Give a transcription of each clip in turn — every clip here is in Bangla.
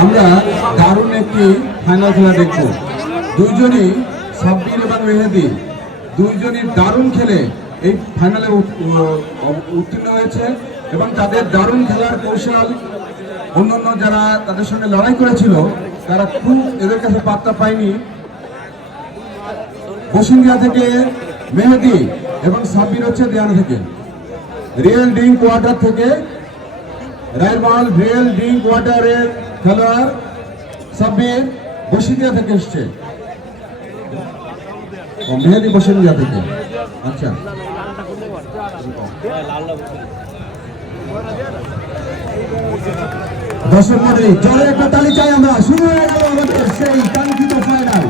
আমরা দারুণ একটি ফাইনাল খেলা দেখব। দুইজনই সাব্বির এবং মেহেদি দুইজনই দারুণ খেলে এই ফাইনালে উত্তীর্ণ হয়েছে এবং তাদের দারুণ খেলার কৌশল অন্যান্য যারা তাদের সঙ্গে লড়াই করেছিল তারা খুব এদের কাছে পাত্তা পায়নি। বসুন্ধরা থেকে মেহেদি এবং সাব্বির হচ্ছে দেয়ানা থেকে। রিয়েল ড্রিঙ্ক ওয়াটার থেকে রায়মাল রিয়েল ড্রিঙ্ক ওয়াটারের খেলোয়াড় সাব্বির বসুন্ধরা থেকে এসছে। মেহেদি বসুন্ধরা থেকে। আচ্ছা, দর্শক মন্ডলী জোরে একটা তালি চাই আমরা। শুরু হয়ে গেল আমাদের সেই কাঙ্ক্ষিত ফাইনাল।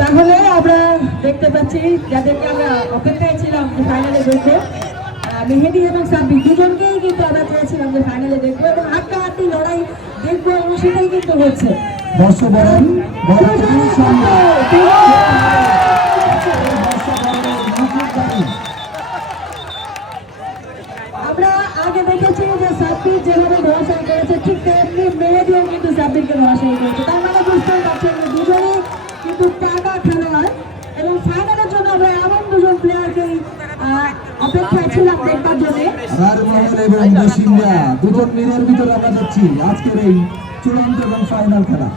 তাহলে আমরা দেখতে পাচ্ছি যাদেরকে আমরা অপেক্ষায় ছিলাম যে ফাইনালে দেখবো, মেহেদি এবং সাব্বির দুজনকেই কিন্তু আমরা চেয়েছিলাম যে ফাইনালে দেখবো এবং হাড্ডাহাড্ডি লড়াই দেখবো এবং সেটাই কিন্তু হচ্ছে। বর্ষবরণ আমরা আগে দেখেছি যে সাব্বির যেভাবে ধরাশায়ী করেছে ঠিক তেমনি মেহেদিও কিন্তু সাব্বিরকে ধরাশায়ী করেছে। তার মানে বুঝতেই পারছেন যে দুজনেই কিন্তু টাকা খেলোয়াড় এবং ফাইনালের জন্য আমরা এমন দুজন প্লেয়ারকেই অপেক্ষায় ছিলাম দেখবার জন্য। এবং বসুন্ধরা দুজন মিলের ভিতরে আমরা দেখছি আজকের এই চূড়ান্ত এবং ফাইনাল খেলা।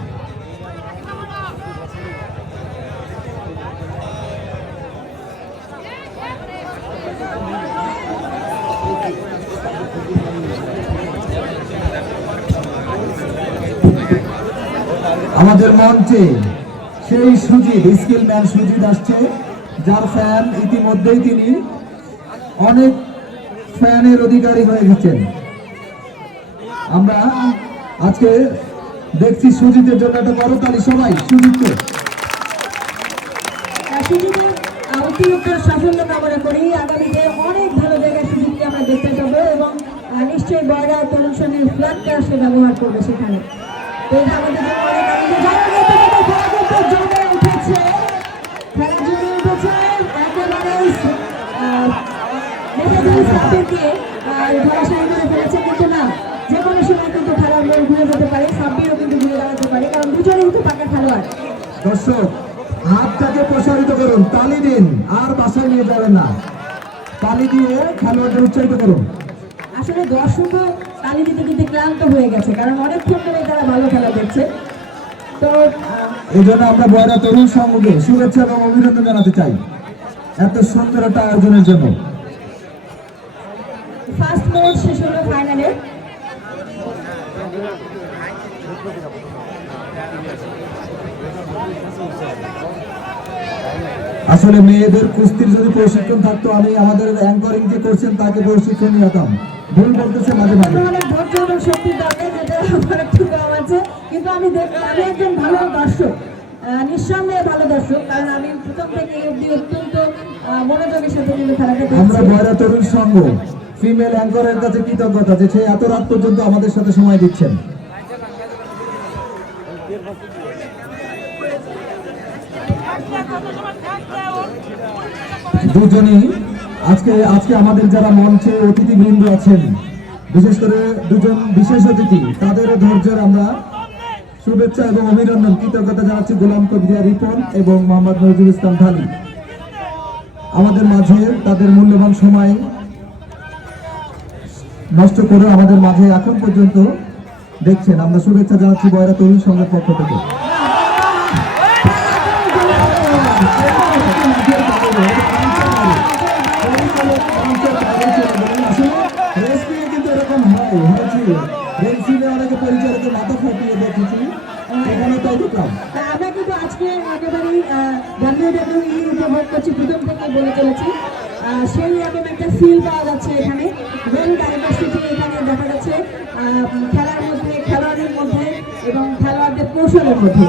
আমাদের মঞ্চে সেই সুজিত স্কিল ম্যান সুজিত আসছে, যার ফ্যান ইতিমধ্যেই তিনি অনেক ফ্যানের অধিকারী হয়ে গেছেন। আমরা আজকে দেখছি সুজিতের জন্য একটা বড় তালি সবাই সুজিতকে। সুজিতের অতিরিক্ত সাফল্য কামনা করি। আগামীতে অনেক ভালো জায়গায় সুজিতকে আমরা দেখতে পাবো এবং নিশ্চয়ই বয়রা তরুণ সঙ্গীর ফ্ল্যাগটা সে ব্যবহার করবে সেখানে। তো এটা আমাদের জন্য অনেক জমে উঠেছে, খেলা জমে উঠেছে একেবারে সাব্বিরকে ধরাশায়ী করে ফেলেছে। কিন্তু না, যে কোনো সময় কিন্তু খেলার মোড় ঘুরে যেতে পারে, সাব্বিরও কিন্তু ঘুরে দাঁড়াতে পারে, কারণ দুজনেই কিন্তু পাকা খেলোয়াড়। দর্শক হাতটাকে প্রসারিত করুন, তালি দিন, আর বাসায় নিয়ে যাবেন না, তালি দিয়ে খেলোয়াড়দের উৎসাহিত করুন। আসলে দর্শকও তালি দিতে দিতে ক্লান্ত হয়ে গেছে, কারণ অনেকক্ষণ ধরে তারা ভালো খেলা দেখছে। তো এই জন্য আমরা বয়রা তরুণ সংঘকে শুভেচ্ছা এবং অভিনন্দন জানাতে চাই এত সুন্দর একটা আয়োজনের জন্য। ফার্স্ট মোড শেষ হলো ফাইনালে। আসলে মেয়েদের কুস্তির যদি প্রশিক্ষণ থাকতো আমি আমাদের অ্যাঙ্করিং যে করছেন তাকে প্রশিক্ষণ নিতাম। ভুল বলতেছে মাঝে মাঝে। অনেক ধৈর্য এবং শক্তির দরকার, যেটা আমার একটু কম আছে, কিন্তু আমি একজন ভালো দর্শক, নিঃসন্দেহে ভালো দর্শক, কারণ আমি প্রথম থেকে অব্দি অত্যন্ত মনোযোগের সাথে কিন্তু খেলাটা দেখছি। আমরা বয়রা তরুণ সংঘ ফিমেল অ্যাঙ্করের কাছে কৃতজ্ঞতা যে সে এত রাত পর্যন্ত আমাদের সাথে সময় দিচ্ছেন। দুজনই আজকে আমাদের যারা মঞ্চে অতিথিবৃন্দ আছেন, বিশেষ করে দুজন বিশেষ অতিথি, তাদের ধৈর্যের আমরা শুভেচ্ছা এবং অভিনন্দন কৃতজ্ঞতা জানাচ্ছি। গোলাম কবির রিপন এবং মোহাম্মদ নজরুল ইসলাম ঢালি আমাদের মাঝে তাদের মূল্যবান সময় নষ্ট করে আমাদের মাঝে এখন পর্যন্ত দেখছেন। আমরা শুভেচ্ছা জানাচ্ছি বয়রা তরুণ সংঘের পক্ষ থেকে। কিন্তু এরকম অনেকে পরিচালকের মাথা ফাটিয়ে দেখেছি, এখানে তাই দেখলাম। আমরা কিন্তু আজকে একেবারেই WWE উপভোগ করছি, প্রথম থেকে বলে চলেছি, সেই রকম একটা ফিল পাওয়া যাচ্ছে এখানে। ভেরি ডাইভার্সিটি এখানে দেখা যাচ্ছে খেলার মধ্যে, খেলোয়াড়ের মধ্যে এবং খেলোয়াড়দের কৌশলের মধ্যে।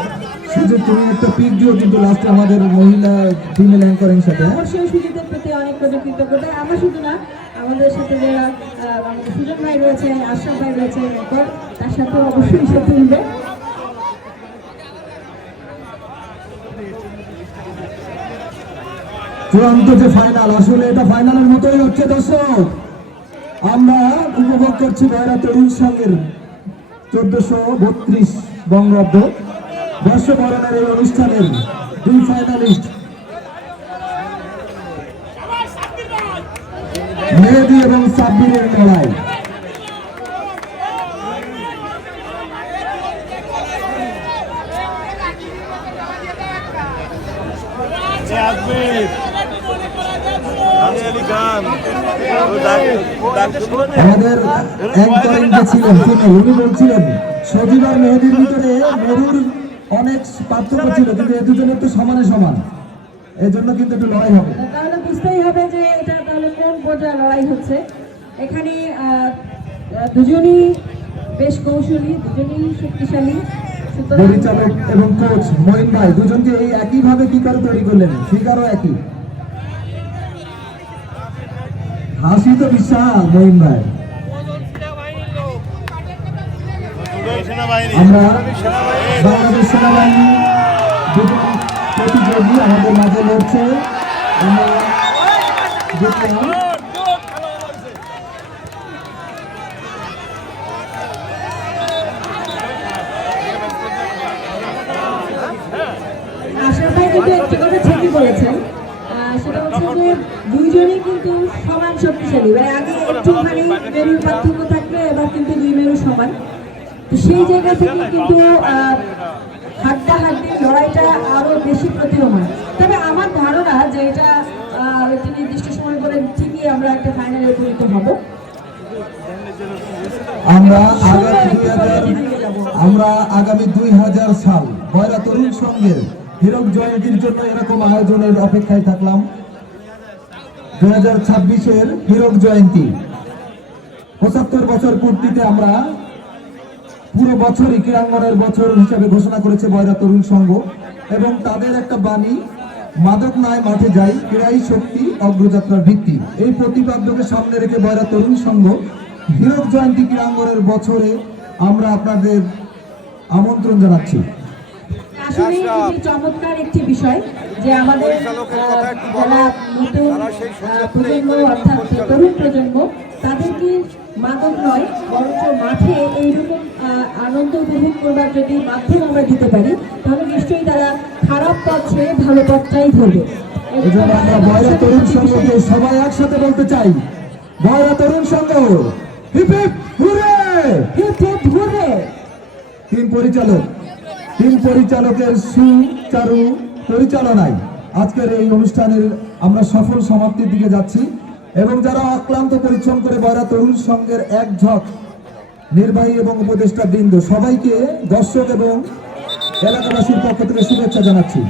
সুজিত তুমি একটা পিক দিও কিন্তু লাস্টে আমাদের মহিলা ফিমেল অ্যাঙ্করিং সাথে। অবশ্যই সুজিতের প্রতি অনেক কৃতজ্ঞতা। আমরা শুধু না, আমাদের সাথে যারা আমাদের সুজন ভাই রয়েছে, আশরাফ ভাই রয়েছে, এরপর তার সাথে অবশ্যই সে তুলবে। চূড়ান্ত যে ফাইনাল, আসলে এটা ফাইনালের মতোই হচ্ছে দর্শক। আমরা উপভোগ করছি বয়রা তরুণ সংঘের 1432 বঙ্গাব্দ বর্ষবরণের এই অনুষ্ঠানের দুই ফাইনালিস্ট মেহেদী এবং সাব্বিরের লড়াই। আমাদের অ্যাঙ্কারিংটা ছিলেন তিনি, উনি বলছিলেন সজীব আর মেহেদীর ভিতরে মেরুর অনেক পার্থক্য ছিল, কিন্তু এ দুজনের তো সমানে সমান, এই জন্য কিন্তু একটু লড়াই হবে। তাহলে বুঝতেই হবে যে এটা তাহলে কোন পর্যায়ে লড়াই হচ্ছে। এখানে দুজনই বেশ কৌশলী, দুজনই শক্তিশালী। সুতরাং পরিচালক এবং কোচ মঈন ভাই দুজনকে এই একইভাবে কি করে তৈরি করলেন, ফিগারও একই, হাসি তো বিশাল মঈন ভাই। আমরা বাংলাদেশ সেনাবাহিনী দুজন প্রতিযোগী আমাদের মাঝে লড়ছে, আমরা দেখলাম। আশরাফ ভাই কিন্তু একটি কথা ঠিকই বলেছেন, সেটা হচ্ছে যে দুইজনই কিন্তু সমান শক্তিশালী। মানে আগে একটুখানি মেরুর পার্থক্য থাকলে এবার কিন্তু দুই মেরু সমান। তো সেই জায়গা থেকে কিন্তু হাড্ডাহাড্ডি লড়াইটা আরো বেশি প্রতীয়মান। তবে আমার ধারণা যে এটা একটি নির্দিষ্ট সময় পরে ঠিকই আমরা একটা ফাইনালে উপনীত হব। আমরা আগামী 2000 সাল বয়রা তরুণ সংঘের হীরক জয়ন্তীর জন্য এরকম আয়োজনের অপেক্ষায় থাকলাম। 2026-এর হীরক জয়ন্তী 75 বছর পূর্তিতে আমরা পুরো বছরই ক্রীড়াঙ্গনের বছর হিসাবে ঘোষণা করেছে বয়রা তরুণ সংঘ, এবং তাদের একটা বাণী মাদক নয় মাঠে যাই, ক্রীড়াই শক্তি অগ্রযাত্রার ভিত্তি। এই প্রতিপাদ্যকে সামনে রেখে বয়রা তরুণ সংঘ হীরক জয়ন্তী ক্রীড়াঙ্গনের বছরে আমরা আপনাদের আমন্ত্রণ জানাচ্ছি। আসলে এটি চমৎকার একটি বিষয় যে আমাদের যারা নতুন প্রজন্ম অর্থাৎ তরুণ প্রজন্ম তাদেরকে মাদক নয় বরঞ্চ মাঠে এইরকম আনন্দ উপভোগ করবার যদি মাধ্যম আমরা দিতে পারি তাহলে নিশ্চয়ই তারা খারাপ পথ ছেড়ে ভালো পথটাই ধরবে। এজন্য আমরা বয়রা তরুণ সংঘকে সবাই একসাথে বলতে চাই, Boyra Tarun Sangha hip hip hurray, hip hip hurray. তিন পরিচালকের সুচারু পরিচালনায় আজকের এই অনুষ্ঠানের আমরা সফল সমাপ্তির দিকে যাচ্ছি, এবং যারা অক্লান্ত পরিশ্রম করে বয়রা তরুণ সংঘের এক ঝক নির্বাহী এবং উপদেষ্টা বৃন্দ সবাইকে দর্শক এবং এলাকাবাসীর পক্ষ থেকে শুভেচ্ছা জানাচ্ছি।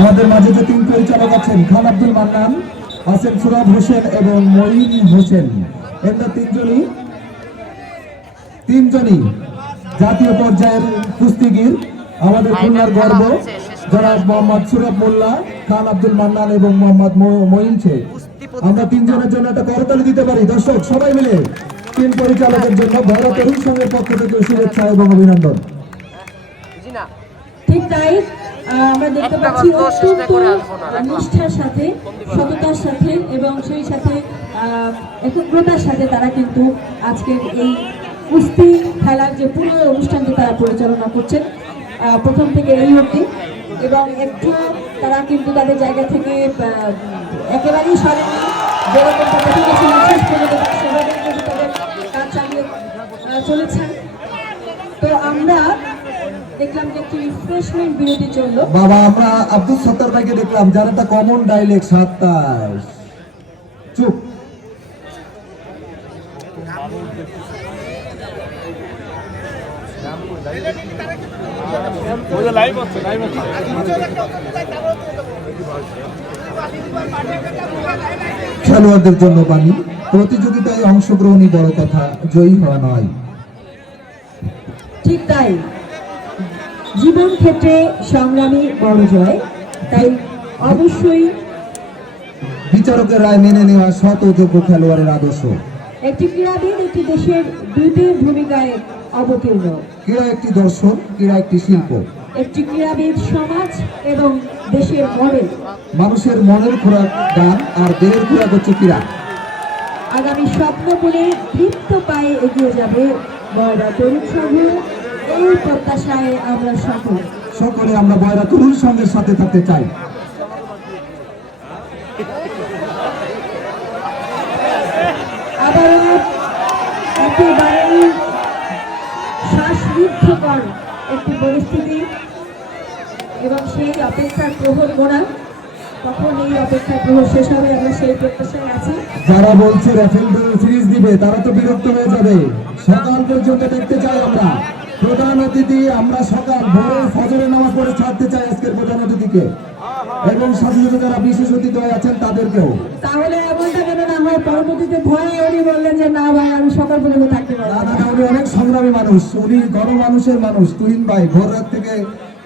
আমাদের মাঝে যে তিন পরিচালক আছেন, খান আব্দুল মান্নান, আছেন সুরাব হোসেন এবং মঈন হোসেন, এরা তিনজনই জাতীয় পর্যায়ের কুস্তিগির, আমাদের খুলনার গর্ব, যারা মোহাম্মদ সুরাব মোল্লা, খান আব্দুল মান্নান এবং মোহাম্মদ মঈন শেখ। আমরা তিনজনের জন্য একটা করতালি দিতে পারি দর্শক, সবাই মিলে তিন পরিচালকের জন্য বয়রা তরুণ সংঘের পক্ষ থেকে শুভেচ্ছা এবং অভিনন্দন। ঠিক তাই আমরা দেখতে পাচ্ছি অত্যন্ত নিষ্ঠার সাথে, সততার সাথে এবং সেই সাথে একগ্রতার সাথে তারা কিন্তু আজকের এই কুস্তি খেলার যে পুরো অনুষ্ঠানটি তারা পরিচালনা করছেন প্রথম থেকে এই অবধি, এবং একটু তারা কিন্তু তাদের জায়গা থেকে একেবারেই সরেনি, যেরকম প্রথমে ছিলেন শেষ পর্যন্ত সেভাবে কিন্তু তাদের কাজ চালিয়ে চলেছেন। তো আমরা দেখলাম যে একটি রিফ্রেশমেন্ট বিরতি চললো। বাবা, আমরা আব্দুল সত্তার ভাইকে দেখলাম, যার একটা কমন ডাইলেক্ট 27 চুপ। খেলোয়াড়দের জন্য বাণী, প্রতিযোগিতায় অংশগ্রহণই বড় কথা, জয়ী হওয়া নয়। ঠিক তাই, জীবন ক্ষেত্রে সংগ্রামী বড় জয়। তাই অবশ্যই বিচারকের রায় মেনে নেওয়া শত যোগ্য খেলোয়াড়ের আদর্শ। একটি ক্রীড়াবিদ একটি দেশের দুইটির ভূমিকায় অবতীর্ণ। ক্রীড়া একটি দর্শন, ক্রীড়া একটি শিল্প। একটি ক্রীড়াবিদ সমাজ এবং দেশের মডেল। মানুষের মনের খোরাক গান, আর দেহের খোরাক হচ্ছে ক্রীড়া। আগামী স্বপ্নপুরে তৃপ্ত পায়ে এগিয়ে যাবে বয়রা তরুণ সংঘ, এই প্রত্যাশায় আমরা সকলে আমরা বয়রা তরুণ সংঘের সাথে থাকতে চাই। আবারও একেবারেই শ্বাসরুদ্ধকর একটি পরিস্থিতি এবং সেই অপেক্ষার প্রহর গোনা, কখন এই অপেক্ষার প্রহর শেষ হবে আমরা সেই প্রত্যাশায় আছি। যারা বলছে রাফেল সিরিজ দিবে তারা তো বিরক্ত হয়ে যাবে। সকাল পর্যন্ত দেখতে চাই আমরা প্রধান অতিথি, আমরা সকাল ভোরে ফজরের নামাজ পড়ে ছাড়তে চাই আজকের প্রধান অতিথিকে, এবং সাথে সাথে যারা বিশেষ অতিথি আছেন তাদেরকেও। তাহলে এমনটা কেন না হয় পরবর্তীতে ভয়ে উনি বললেন যে না ভাই আমি সকাল পর্যন্ত থাকতে পারবো না, উনি অনেক সংগ্রামী মানুষ, উনি গণমানুষের মানুষ। তুহিন ভাই ভোর রাত থেকে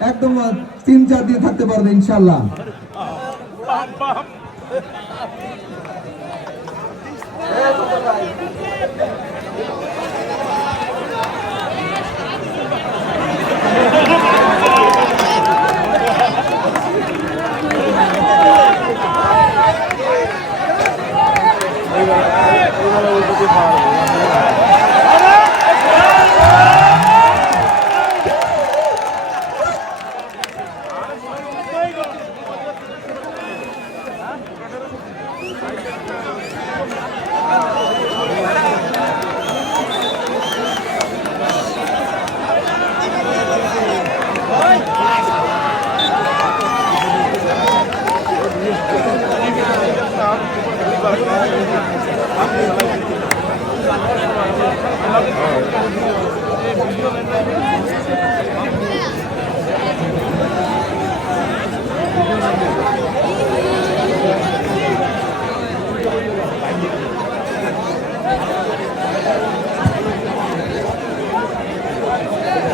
একদম 3-4 দিয়ে থাকতে পারবে ইনশাল্লাহ।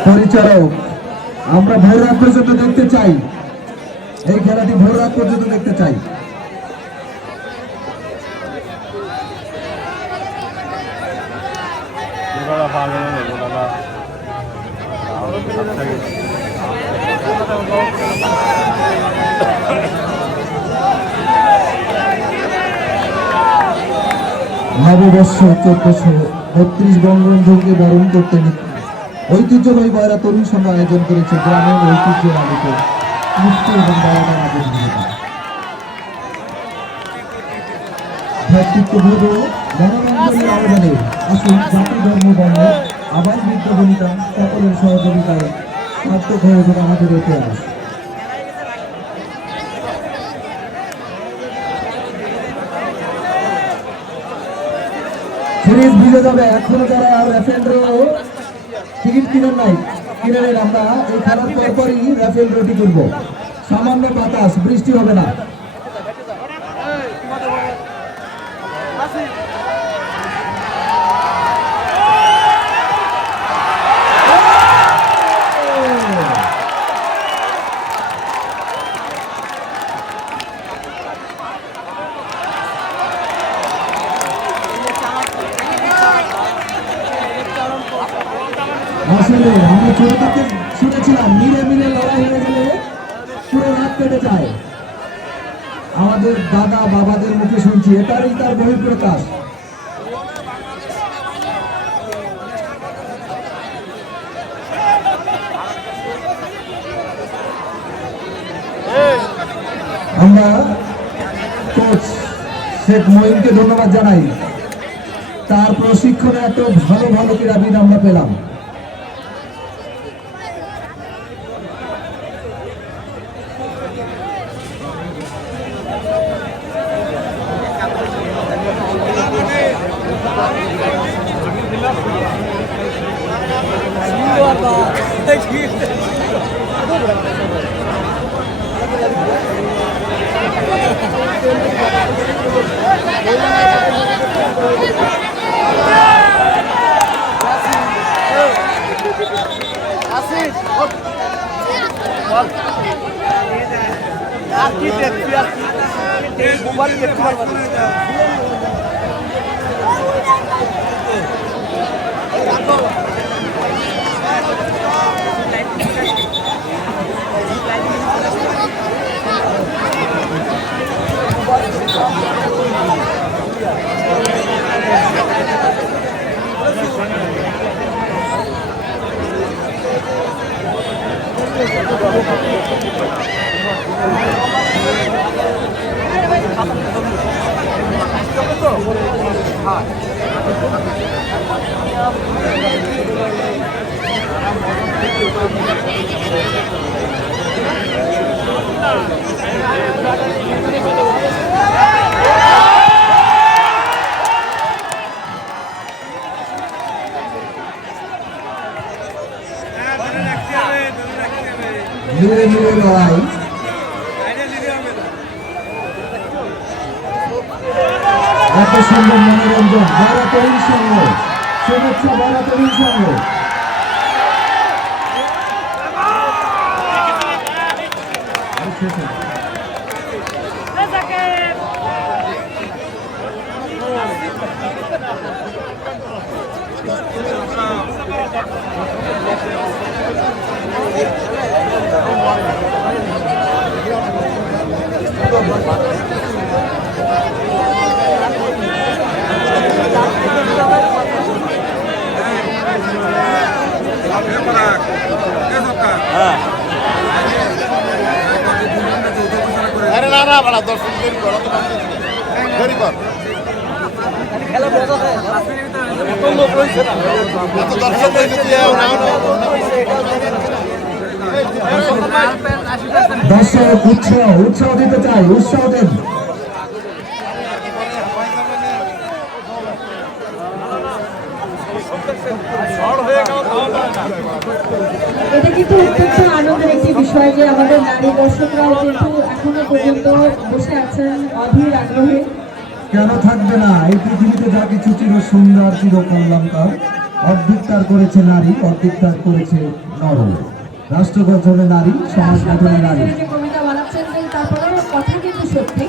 পরিচালক, আমরা ভোর রাত পর্যন্ত দেখতে চাই, এই খেলাটি ভোর রাত পর্যন্ত দেখতে চাই। নববর্ষ 1432 বঙ্গবন্ধুকে বরণ করতে ঐতিহ্যবাহী বয়রা তরুণ সংঘ আয়োজন করেছে গ্রামের ঐতিহ্য আলোক মুক্তি এবং বয়রার আবদ্ধতা। ভ্রাতৃত্ববোধ ও গণতন্ত্রের আহ্বানে আসুন জাতি ধর্ম বর্ণ আবার বিদ্যাবনিতা সকলের সহযোগিতায় সার্থক হয়ে ওঠে আমাদের ইতিহাস। সিরিজ ভিজে যাবে। এখনো যারা রাফেল টিকিট কিনেন নাই, কিনে নেন। আমরা এই খেলার পরপরই রাফেল রুটি করবো। সামান্য বাতাস, বৃষ্টি হবে না। আসলে আমরা ছোট থেকে শুনেছিলাম মিলে মিলে লড়াই হয়ে গেলে পুরো রাত কেটে যায়। আমাদের দাদা বাবাদের মুখে শুনছি, এটারই তার বহিঃপ্রকাশ। আমরা কোচ শেখ মঈনকে ধন্যবাদ জানাই, তার প্রশিক্ষণে এত ভালো ভালো ক্রীড়াবিদ আমরা পেলাম। Así. মিলে মিলে লড়াই। এত সুন্দর মনোরঞ্জন বয়রা তরুণ সংঘ, শুভেচ্ছা বয়রা তরুণ সংঘ। আরে না না বড় দর্শন দেরি করো তো দেরি কর খেলা বড় আছে এত লোক রইছে না এত দর্শক রইছে যে না দর্শক উৎসাহ দিতে চাই, উৎসাহ দেন। এটা কিন্তু অত্যন্ত আনন্দের একটি বিষয় যে আমাদের নারী দর্শকরাও কিন্তু এখনো পর্যন্ত বসে আছেন অধীর আগ্রহে। কেন থাকবে না? এই পৃথিবীতে যা কিছু চির সুন্দর চির কল্যাণকর, অর্ধেক তার করেছে নারী, অর্ধেক তার করেছে নর। রাষ্ট্র গঠনে নারী, সমাজ গঠনে নারী। যে কবিতা বানাচ্ছেন তারপরেও কথা কিন্তু সত্যি,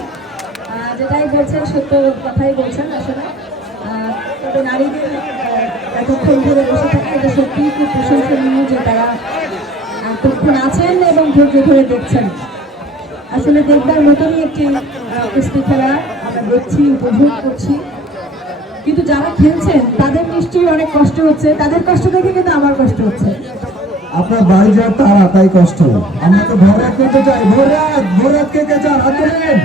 যেটাই বলছেন সত্য কথাই বলছেন আসলে। তবে নারীদের এতক্ষণ ধরে বসে থাকা এটা সত্যিই খুব প্রশংসনীয় যে তারা এতক্ষণ আছেন এবং ধৈর্য ধরে দেখছেন। আসলে দেখবার মতনই একটি কুস্তি খেলা আমরা দেখছি, উপভোগ করছি। কিন্তু যারা খেলছেন তাদের নিশ্চয়ই অনেক কষ্ট হচ্ছে, তাদের কষ্ট দেখে কিন্তু আমার কষ্ট হচ্ছে। আপনার বাড়ি যাওয়ার তারা, তাই কষ্ট। আমরা তো ভোররাত করতে চাই, ভোররাত কে কে চান?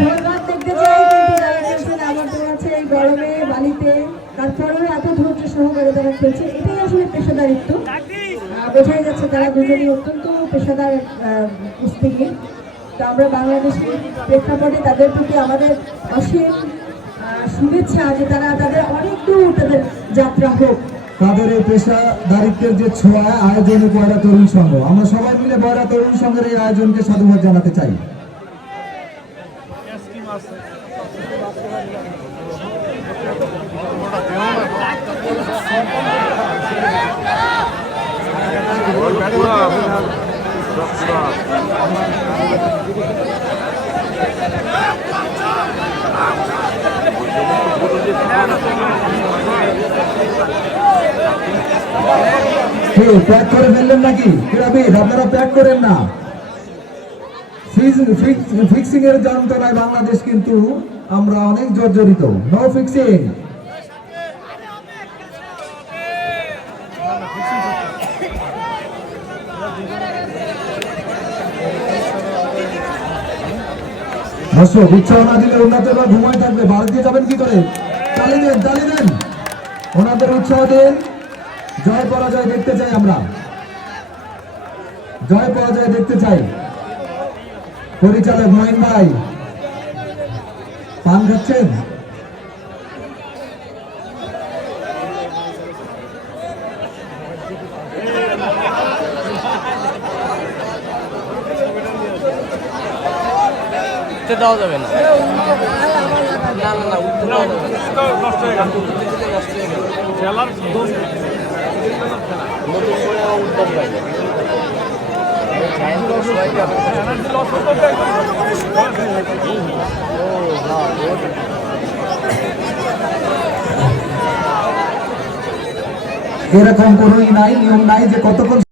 ভোররাত দেখতে চাই, কিন্তু যারা খেলছেন আমাদের আছে এই গরমে বালিতে, তারপরেও এত ধৈর্য সহকারে তারা খেলছে, এটাই আসলে পেশাদারিত্ব। বোঝাই যাচ্ছে তারা দুজনই অত্যন্ত পেশাদার কুস্তিগীর। তো আমরা বাংলাদেশের প্রেক্ষাপটে তাদের প্রতি আমাদের অসীম শুভেচ্ছা যে তারা তাদের অনেক দূর তাদের যাত্রা হোক। তাদের এই পেশাদারিত্বের যে ছোঁয়া আয়োজনে বয়রা তরুণ সংঘ, আমরা সবাই মিলে বয়রা তরুণ সংঘের এই আয়োজনকে সাধুবাদ জানাতে চাই। প্যাক করে ফেললেন নাকি ক্রীড়াবিদ? আপনারা প্যাক করেন না। ফিক্সিং এর যন্ত্রণায় বাংলাদেশ কিন্তু আমরা অনেক জর্জরিত। No fixing. দর্শক উৎসাহ না দিলে ওনাদের ঘুমায় থাকবে, বাড়ি দিয়ে যাবেন কি করে? তালি দেন, ওনাদের উৎসাহ দেন। জয় পরাজয় দেখতে চাই আমরা, জয় পরাজয় দেখতে চাই। পরিচালক মহিন ভাই পান খাচ্ছেন? দেওয়া যাবে না, নষ্ট হয়ে গেল। নতুন করে উদ্যোগ পাই এরকম কোনোই নাই, নিয়ম নাই যে কতক্ষণ